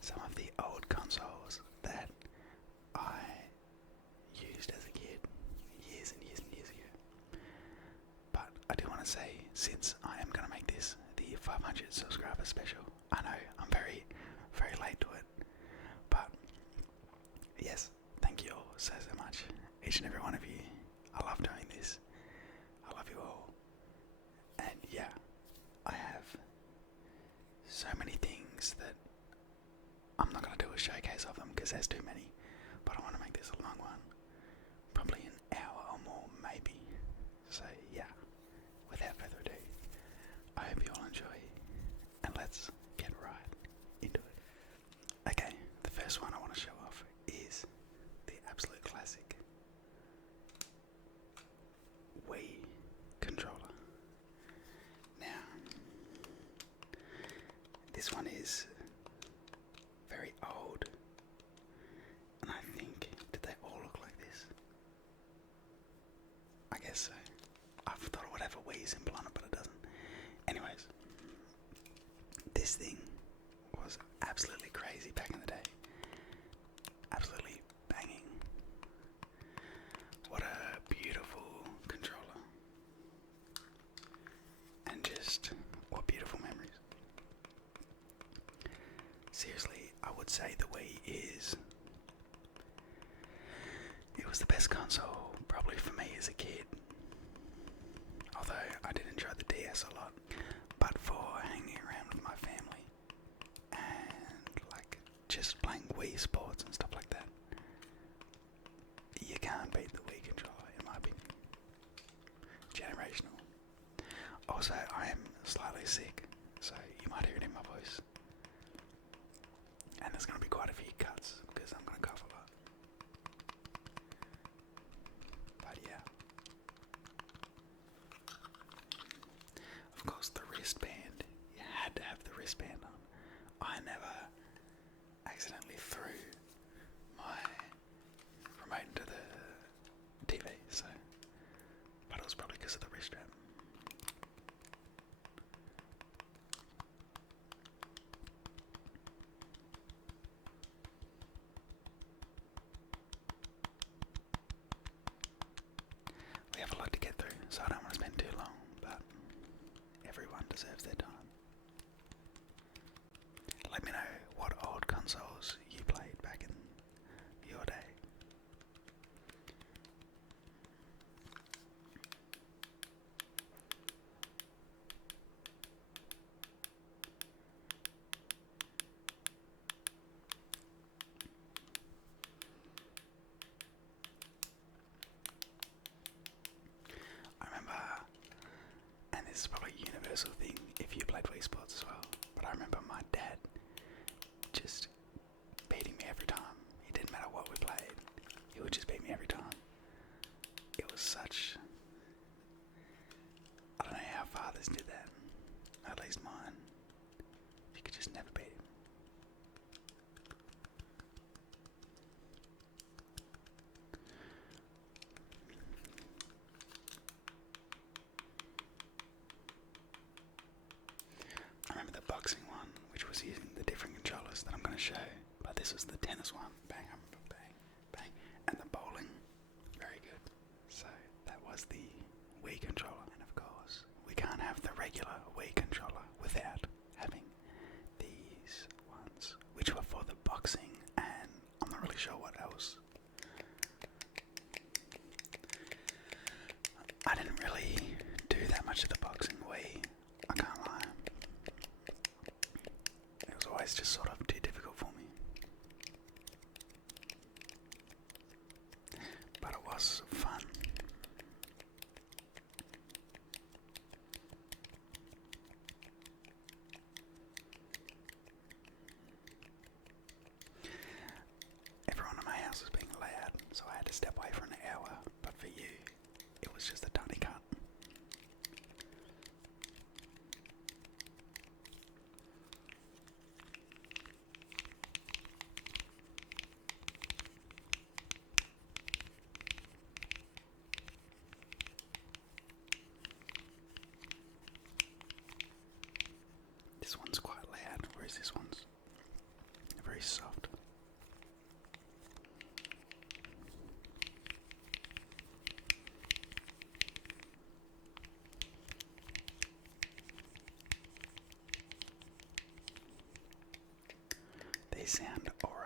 some of the old consoles that I used as a kid years and years and years ago. But I do want to say, since I am going to make this the 500 subscriber special, I know I'm very, very late to it, but yes, thank you all so much, each and every one of you. I love doing this. I love you all. And yeah, I have so many things that I'm not going to do a showcase of them because there's too many, but I want to make this a long one, probably an hour or more maybe. So yeah, without further ado, I hope you all enjoy, and let's get right into it. Okay, the first one I want to show off is the absolute classic Wii Controller. Now, this one is very old, and I think, did they all look like this? I guess so. I thought it would have a Wii symbol on it, but it doesn't. Anyways, this thing was absolutely crazy back in the day. Absolutely banging. What a beautiful controller. And just, what beautiful memories. Seriously, I would say the Wii it was the best console probably for me as a kid. Although I did enjoy the DS a lot, but for hanging around with my family and like just playing Wii sports and stuff like that, you can't beat the Wii controller in my opinion. Generational. Also, I am slightly sick, so you might hear it in my voice. And there's going to be quite a few cuts because I'm going to cough a lot. But yeah. Of course, the wristband. You had to have the wristband on. I never accidentally threw my remote into the TV, so. But it was probably because of the wrist strap. We have a lot to get through, so I don't want to spend too long, but everyone deserves their time. Let me know what old consoles you played back in your day. I remember, and this is probably a universal thing if you played Wii Sports as well, but I remember my dad just beating me every time. It didn't matter what we played, he would just beat me every time. It was such, I don't know how fathers did that, at least mine. You could just never beat him. I remember the boxing one, which was using the different controllers that I'm going to show, but this was the tennis one. Bang, I remember bang, bang. And the bowling, very good. So that was the Wii controller. And of course, we can't have the regular Wii controller without having these ones, which were for the boxing, and I'm not really sure what else. I didn't really do that much of the boxing Wii, I can't lie. It was always just sort of too difficult for me. But it was fun. Everyone in my house was being loud, so I had to step away for an hour. But for you, it was just a tiny cut. This one's quite loud, whereas this one's very sound alright.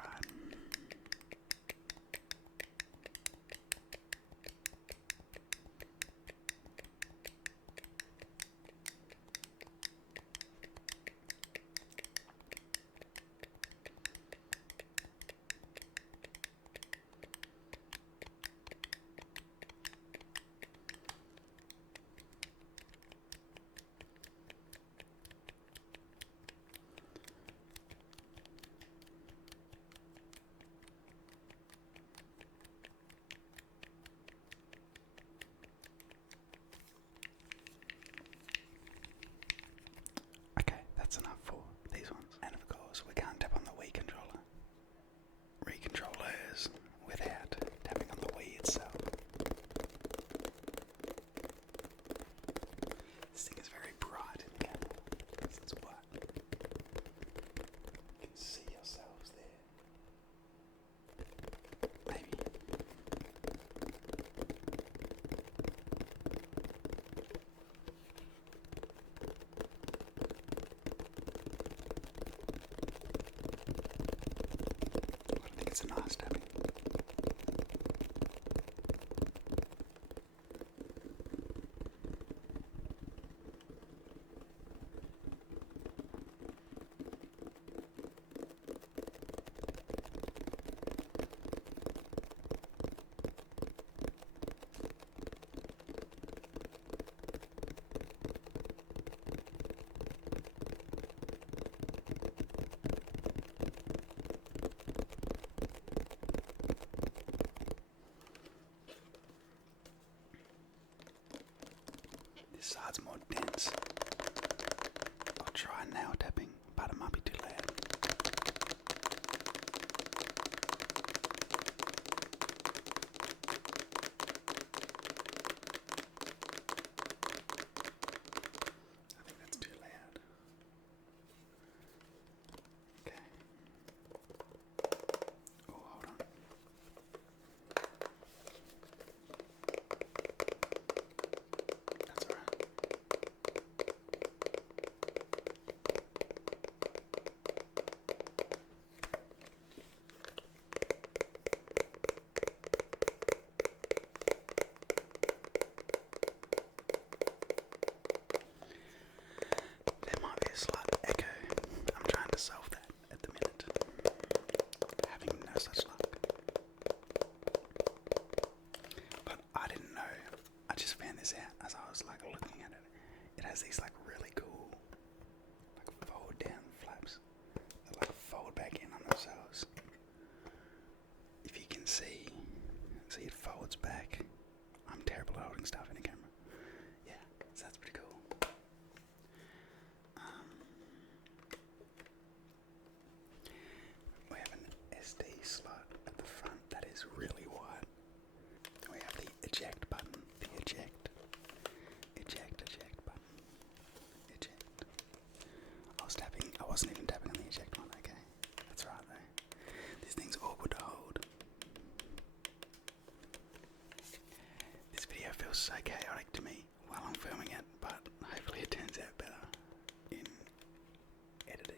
Okay, that's enough for these ones. And of course, we can't tap on the Wii controller. Wii controllers without tapping on the Wii itself. This thing is very bright in the camera. That's what. You can see yourselves there. Maybe. I think it's a nice tapping. This side's more dense. I'll try nail tapping, but it might be too loud. I think that's too loud. Okay. Oh, hold on. That's alright. There might be a slight echo. I'm trying to solve that at the minute. Having no such luck. But I didn't know. I just found this out as I was like looking at it. It has these like really cool like fold down flaps that like fold back in on themselves. If you can see it folds back. I'm terrible at holding stuff in a camera. Yeah, so that's pretty cool. We have an SD slot at the front that is really wide. We have the eject button, the eject button, eject. I wasn't even tapping on the eject one, okay. That's right though. This thing's awkward to hold. This video feels so chaotic to me while I'm filming it, but hopefully it turns out better in editing.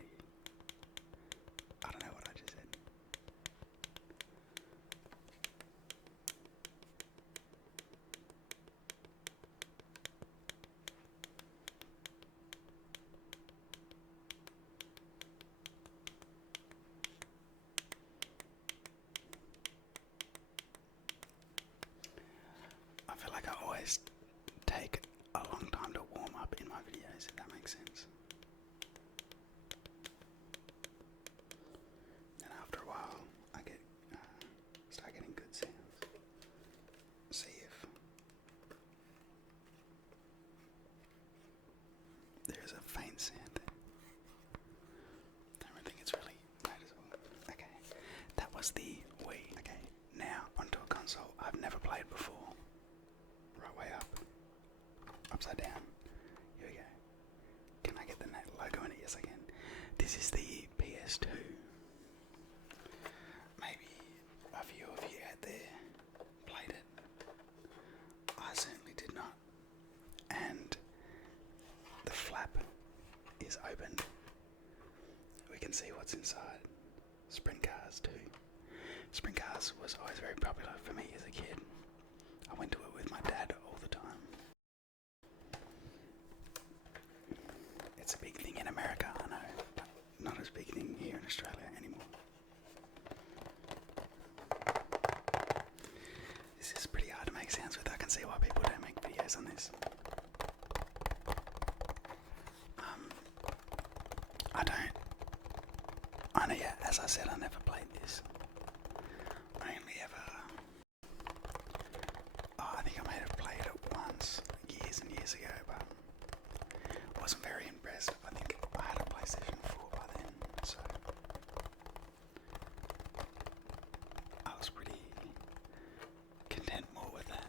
I don't know what I just said. I feel like I always take a long time to warm up in my videos, if that makes sense. And after a while, I start getting good sounds. See if there's a faint sound there. I don't think it's really noticeable. Okay, that was the Wii. Okay, now onto a console I've never played before. Right way up, upside down. Here we go. Can I get the logo in it? Yes, I can. This is the PS2. Maybe a few of you out there played it. I certainly did not. And the flap is opened. We can see what's inside. sprint cars too. Sprint cars was always very popular for me as a kid. I went to it with my dad all the time. It's a big thing in America, I know, but not as big thing here in Australia anymore. This is pretty hard to make sounds with. I can see why people don't make videos on this. As I said, I never played this. I only ever... I think I may have played it once, years and years ago, but wasn't very impressed. I think I had a PlayStation 4 by then, so I was pretty content more with that.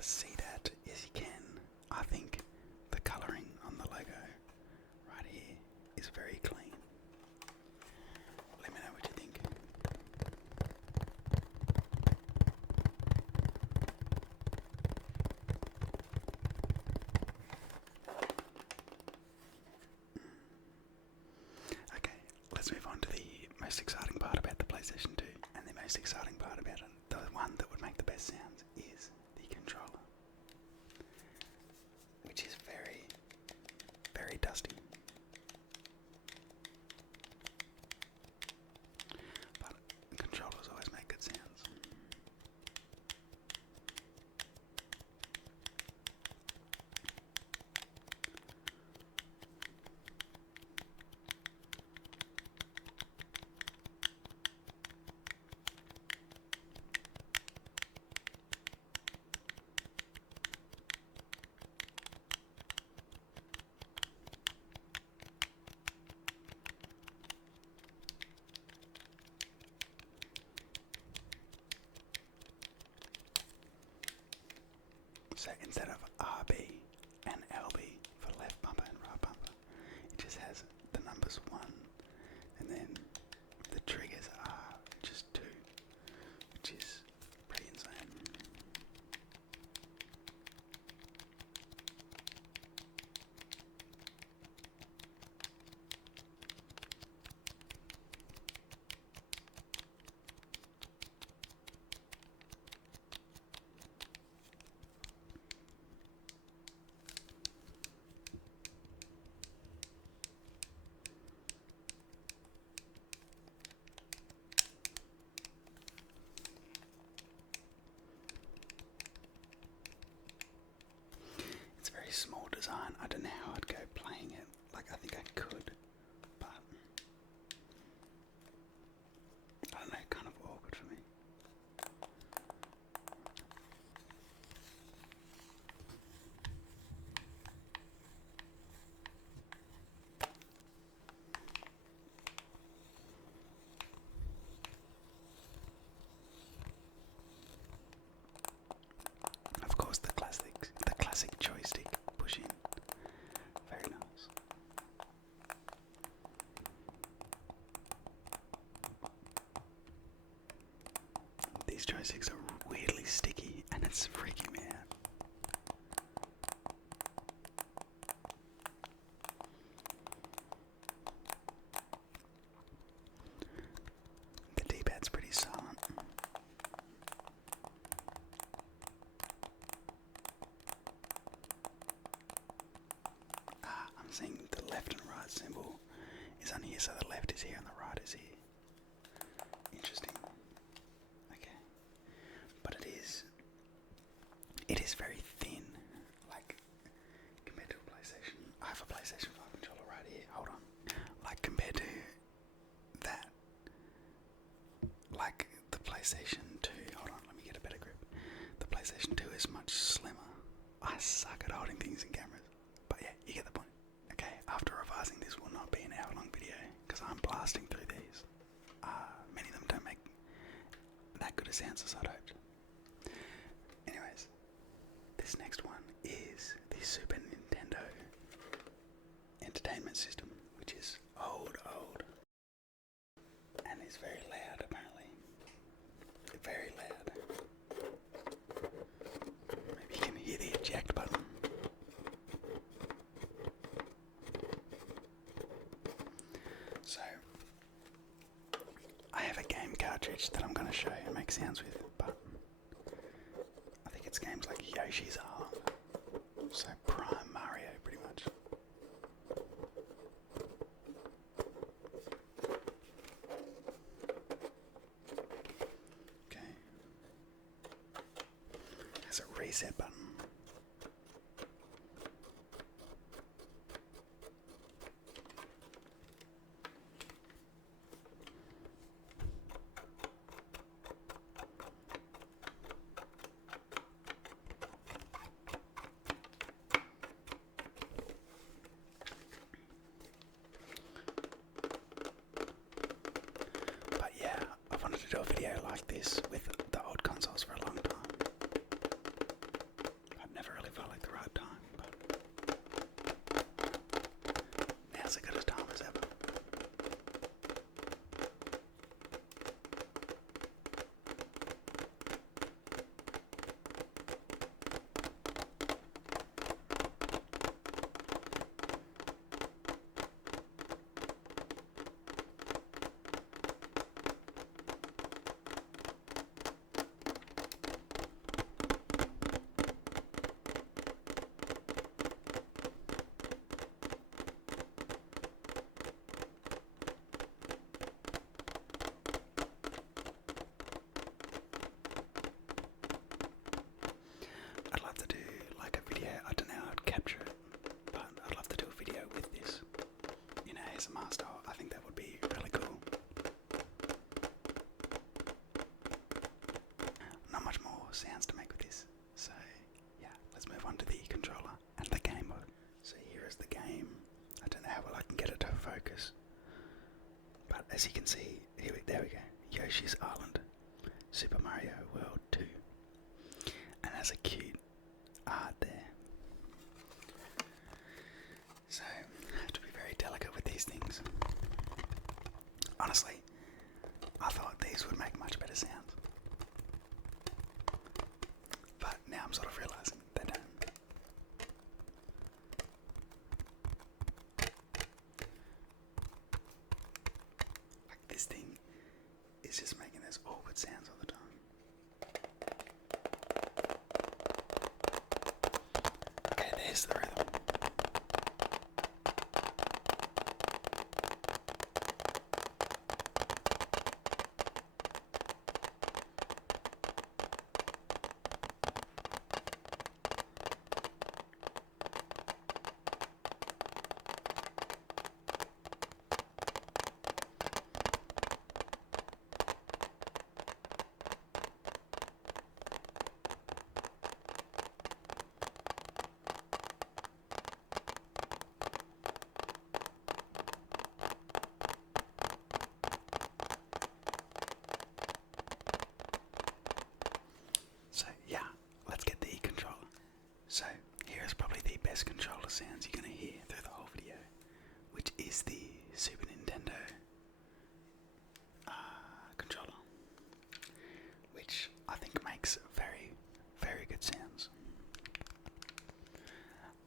See that? Yes, you can. I think the colouring on the logo right here is very clean. Let me know what you think. Okay, let's move on to the most exciting part about the PlayStation 2. And the most exciting part about it, the one that would make the best sounds, is the controller. Which is very, very dusty. But controllers always make good sounds. So instead of RB and LB for left bumper and right bumper, it just has the numbers 1, and then the triggers are just 2, which is pretty insane. Small design. I don't know how I'd go playing it. Like, I think I could, but I don't know, kind of awkward for me. Of course, the classic joystick push in. Very nice. These joysticks are weirdly sticky and it's freaking me out. The D-pad's pretty silent. I'm seeing the left and right symbol is on here, so the left is here and the right is here. Interesting. Okay. But it is very thin, like, compared to a PlayStation. I have a PlayStation 5 controller right here, hold on. Like, compared to that, like, the PlayStation 2, hold on, let me get a better grip. The PlayStation 2 is much slimmer. I suck at holding things in cameras. But yeah, you get the point. Okay, after revising, this will not be an hour-long video, because I'm blasting through these. system, which is old, and is very loud apparently. Very loud. Maybe you can hear the eject button. So, I have a game cartridge that I'm going to show and make sounds with, but I think it's games like Yoshi's Island. So Prime Mario, pretty much. Okay. There's a reset button. But yeah, I've wanted to do a video like this with the old consoles for a long time. I've never really felt like the right time, but now's as good a time as ever. I'd love to do like a video, I don't know how I'd capture it, but I'd love to do a video with this in ASMR style. I think that would be really cool. Not much more sounds to make with this, so yeah, let's move on to the controller and the game mode. So here is the game. I don't know how well I can get it to focus, but as you can see, there we go, Yoshi's Island, Super Mario World 2, and there's a cute art there. So, I have to be very delicate with these things. Honestly, I thought these would make much better sounds, but now I'm sort of realising they don't. Like this thing is just making those awkward sounds all the time. Okay, there's the rhythm. So yeah, let's get the controller. So here's probably the best controller sounds you're going to hear through the whole video, which is the Super Nintendo controller, which I think makes very, very good sounds.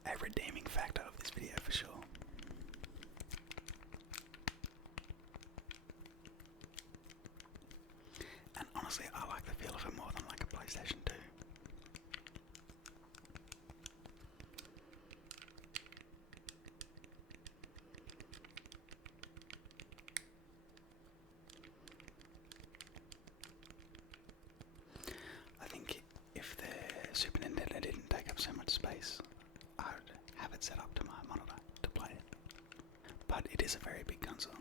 A redeeming factor of this video for sure. And honestly, I like the feel of it more than like a PlayStation 2. I think if the Super Nintendo didn't take up so much space, I'd have it set up to my monitor to play it. But it is a very big console.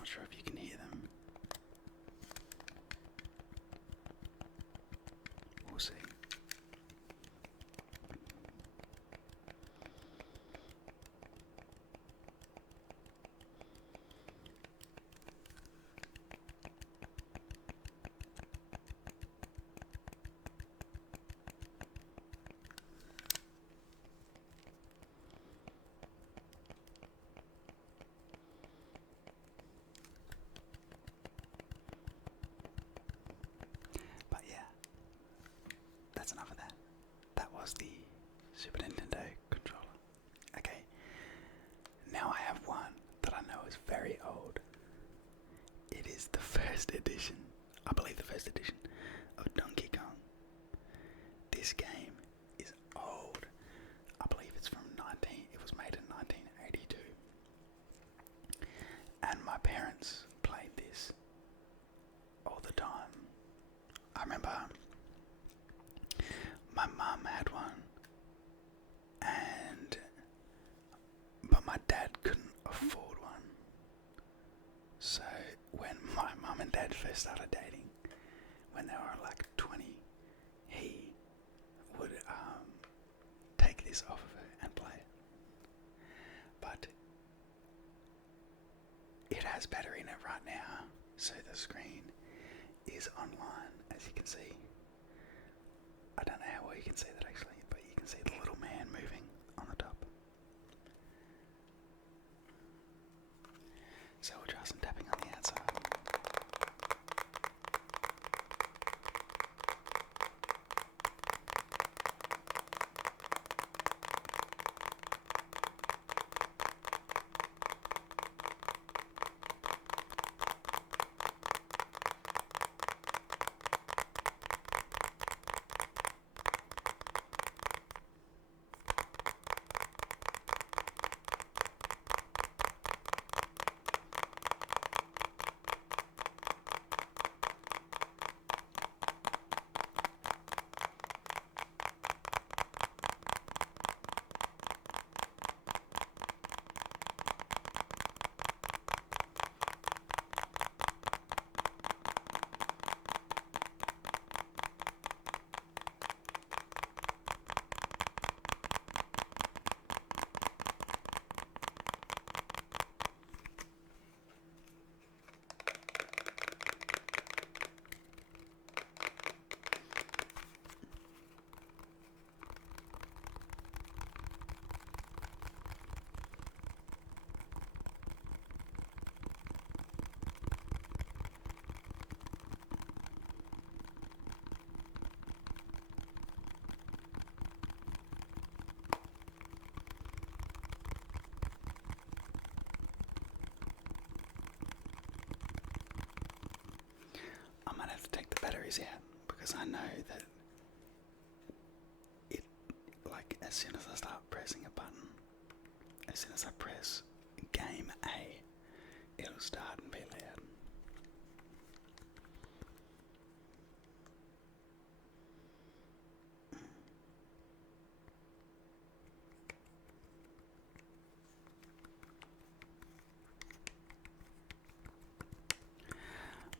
not sure if you can hear them. We'll see. But yeah, that's enough of that. That was the Super Nintendo controller. Okay, now I have one that I know is very old. It is the first edition, I believe the first edition, of Donkey Kong. This game is old. I believe it's from it was made in 1982. And my parents played this all the time. I remember my mum had one, but my dad couldn't afford one. So when my mum and dad first started dating, when they were like 20, he would take this off of her and play it. But it has battery in it right now, so the screen is online, as you can see. I don't know how well you can see that actually, but you can see the little man moving on the top. So we'll try some tapping on the outside. I might have to take the batteries out because I know that it, like, as soon as I start pressing a button, as soon as I press game A, it'll start and be loud.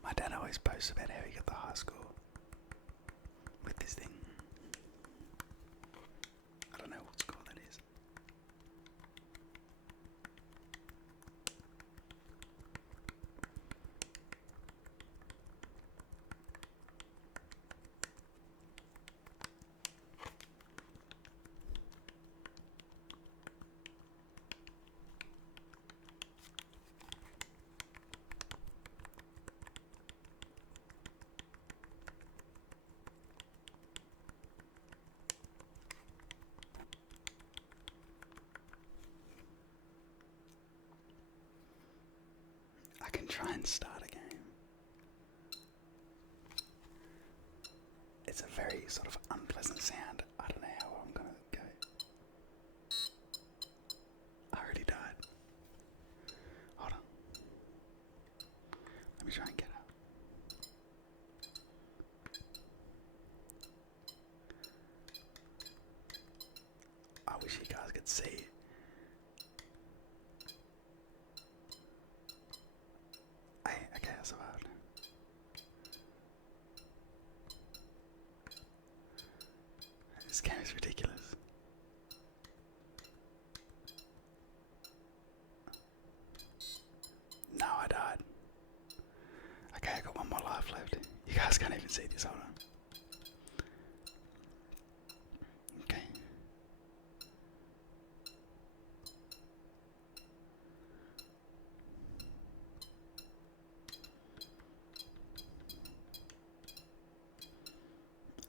My dad always boasts about how he got the high score with this thing. I don't know what score that is. I can try and start a game. It's a very sort of unpleasant sound. I don't know how I'm gonna go. I already died. Hold on. Let me try and get up. I wish you guys could see. This game is ridiculous. No, I died. Okay, I got one more life left. You guys can't even see this, hold on. Okay.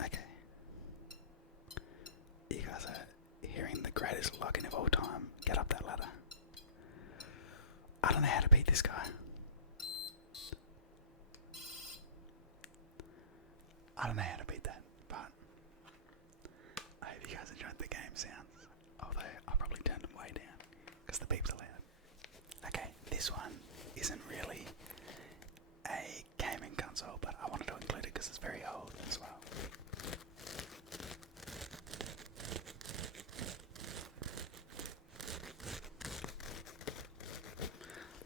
Okay. You guys are hearing the greatest login of all time. Get up that ladder. I don't know how to beat this guy. I don't know how to beat that, but I hope you guys enjoyed the game sounds. Although I'll probably turn them way down because the beeps are loud. Okay, this one isn't really a gaming console, but I wanted to include it because it's very old as well.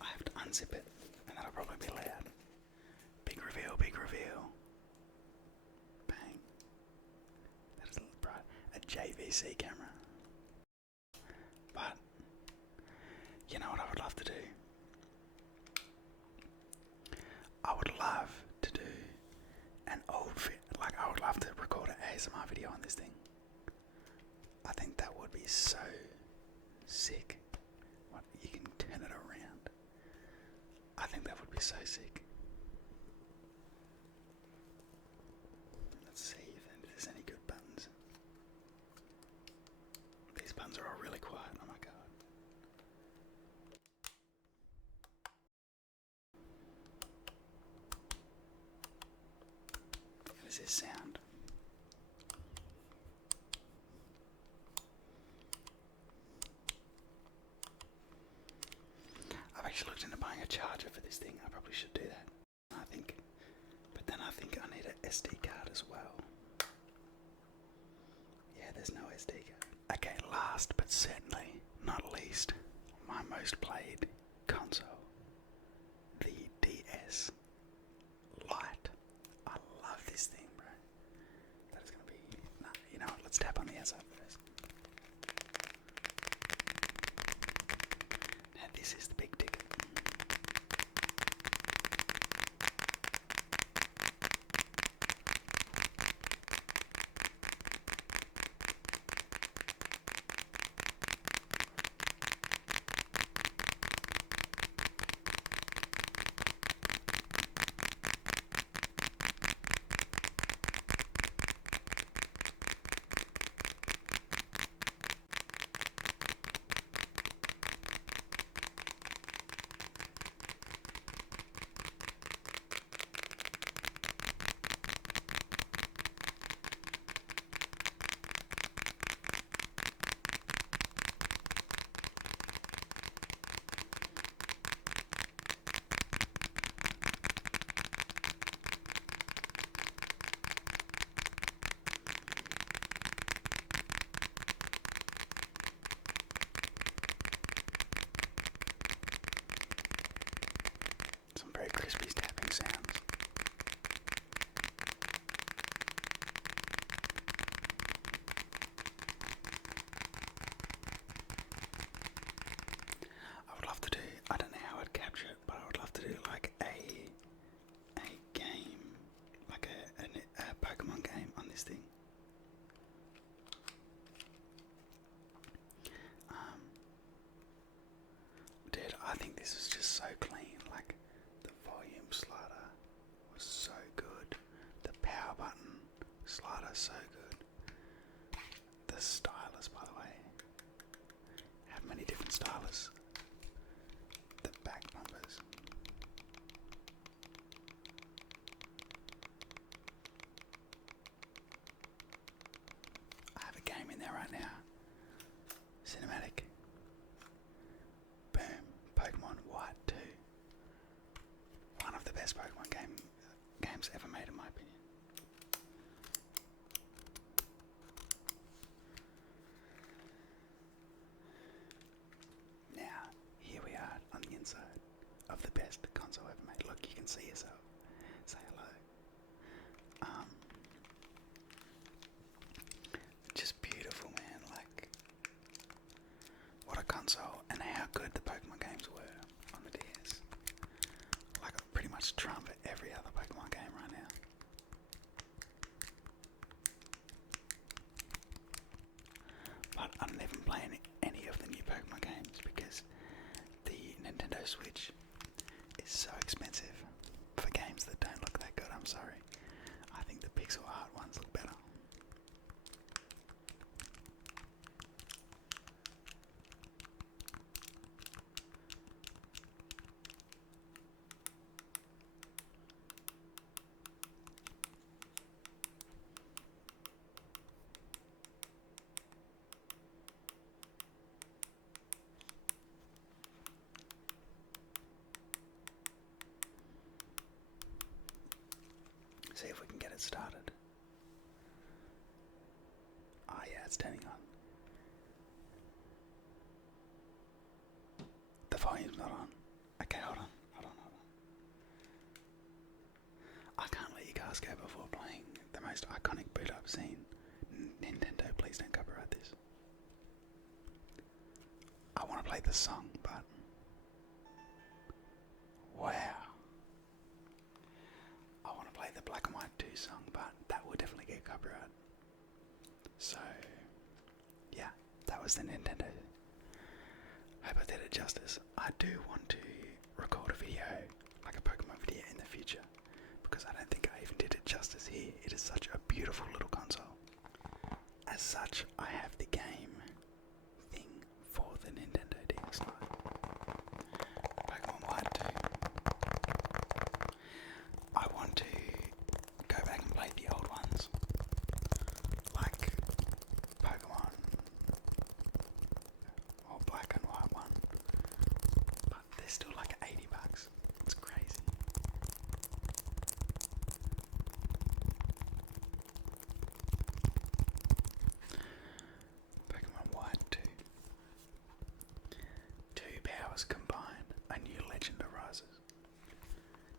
I have to unzip it, and that'll probably be loud. Big reveal, big reveal. Bang. That is a JVC camera. But, you know what I would love to do? I would love to do an I would love to record an ASMR video on this thing. I think that would be so sick. What, you can turn it around. I think that would be so sick. Let's see if there's any good buttons. These buttons are all really quiet, oh my god. What is this sound? I've actually looked into buying a charger for this thing. I probably should do that. But then I think I need an SD card as well. Yeah, there's no SD card. Okay, last but certainly not least, my most played console, the DS Lite. I love this thing, bro. That is gonna be. Nah, you know what? Let's tap on the outside first. Now this is the big ticket. Some very crispy tapping sounds. I would love to do, I don't know how I'd capture it, but I would love to do like a game, like a Pokemon game on this thing. Dude, I think this is just so clean. Like, the volume slider was so good. The power button slider so good. The stylus, by the way. Have many different stylus. The back bumpers. I have a game in there right now. Cinematic. Boom. Pokémon White 2. One of the best Pokemon games ever made, in my opinion. Now, here we are on the inside of the best console ever made. Look, you can see yourself. Say hello. Just Nintendo Switch is so expensive for games that don't look that good. I'm sorry. I think the pixel art ones look better. See if we can get it started. Oh yeah, it's turning on. The volume's not on. Okay, hold on. I can't let you guys go before playing the most iconic boot up scene. Nintendo, please don't copyright this. I want to play this song, but wow. I want to play the Black and White 2 song, but that will definitely get copyright. So, yeah, that was the Nintendo. Hope I did it justice. I do want to record a video, like a Pokemon video in the future, because I don't think I even did it justice here. It is such a beautiful little console. As such, I have the game thing for the Nintendo DS Lite. Pokémon White 2. I want to go back and play the old ones, like Pokemon or Black and White one, but they're still like $80. It's crazy. Pokemon White 2. Two powers combine, a new legend arises.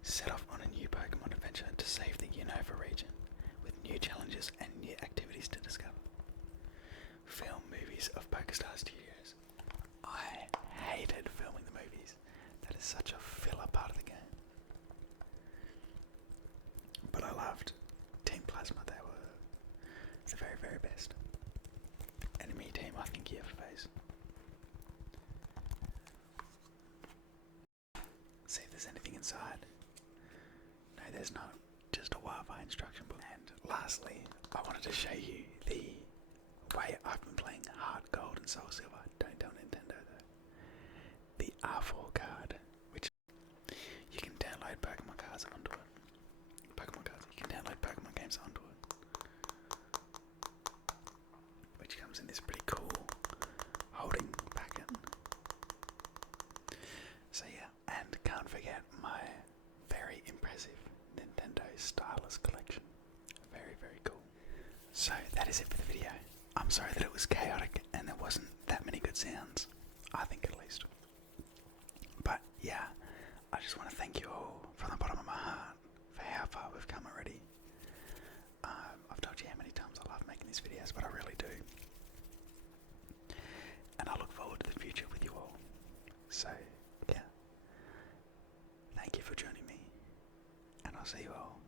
Set off on a new Pokemon adventure to save the Unova region, with new challenges and new activities to discover. Film movies of PokeStar Studios. I hated filming the movies. That is such a filler part of the game. But I loved Team Plasma. They were the very, very best. Enemy team, I think you ever face. See if there's anything inside. No, there's not. Just a Wi-Fi instruction book. And lastly, I wanted to show you the way I've been playing Heart Gold and Soul Silver. Don't tell Nintendo though. The R4 card, which you can download Pokemon cards onto it. You can download Pokemon games onto it. Which comes in this pretty cool holding packet. So yeah, and can't forget my very impressive Nintendo Stylus collection. Very, very cool. So that is it for the video. I'm sorry that it was chaotic and there wasn't that many good sounds. I think at least. But yeah, I just want to thank you all from the bottom of my heart for how far we've come already. I've told you how many times I love making these videos, but I really do. And I look forward to the future with you all. So yeah, thank you for joining me, and I'll see you all